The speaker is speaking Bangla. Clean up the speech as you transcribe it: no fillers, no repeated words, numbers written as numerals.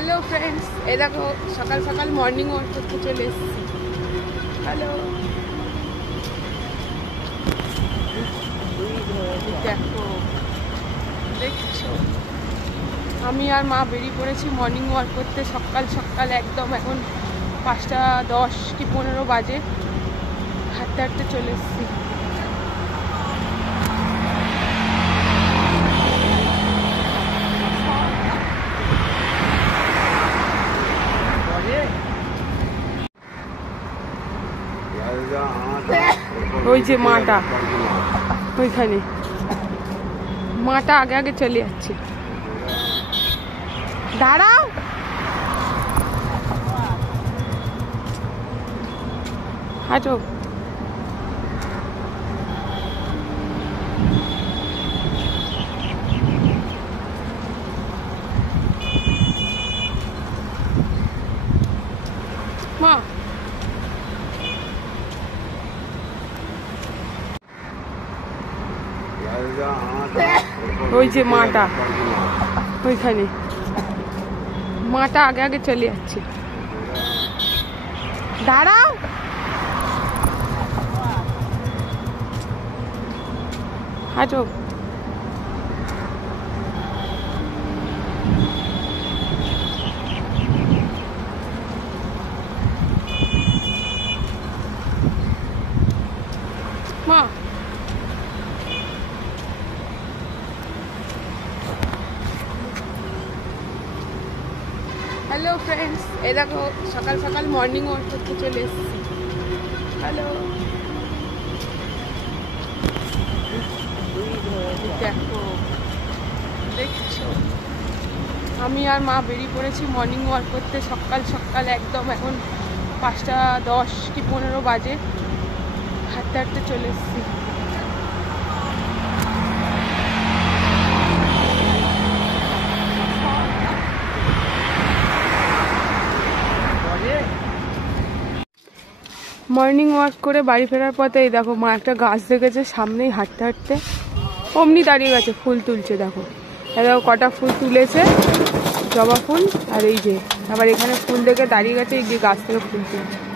हेलो फ्रेंड्स, ये देखो सकाल सकाल मॉर्निंग वॉक करते चले हेलो देखो देखছো আমি আর মা বেরিয়ে পড়েছি মর্নিং ওয়াক করতে সকাল সকাল একদম। এখন 5টা 10 কি 15 বাজে। হাঁটতে হাঁটতে চলে এসেছি। ওই যে মাটা, ওইখানে মাটা আগে আগে চলে যাচ্ছে। দাঁড়াও, হাঁটো। মা ওই যে মাটা, ওইখানে মাটা আগে আগে চলে যাচ্ছে। দাঁড়াও, হাঁটো। মা हेलो फ्रेंड्स, ये देखो सकाल सकाल मॉर्निंग वॉक करते चले हेलो देखो देखছো আমি আর মা বেরিয়ে পড়েছি মর্নিং ওয়াক করতে সকাল সকাল একদম। এখন 5টা 10 কি 15 বাজে। হাঁটতে হাঁটতে চলে এসেছি। মর্নিং ওয়াক করে বাড়ি ফেরার পথে এই দেখো মা একটা গাছ দেখেছে সামনেই, হাঁটতে হাঁটতে অমনি দাঁড়িয়ে গেছে, ফুল তুলছে। দেখো দেখো কটা ফুল তুলেছে, জবা ফুল। আর এই যে আবার এখানে ফুল দেখে দাঁড়িয়ে গেছে, এই যে গাছ থেকে ফুল তুলছে।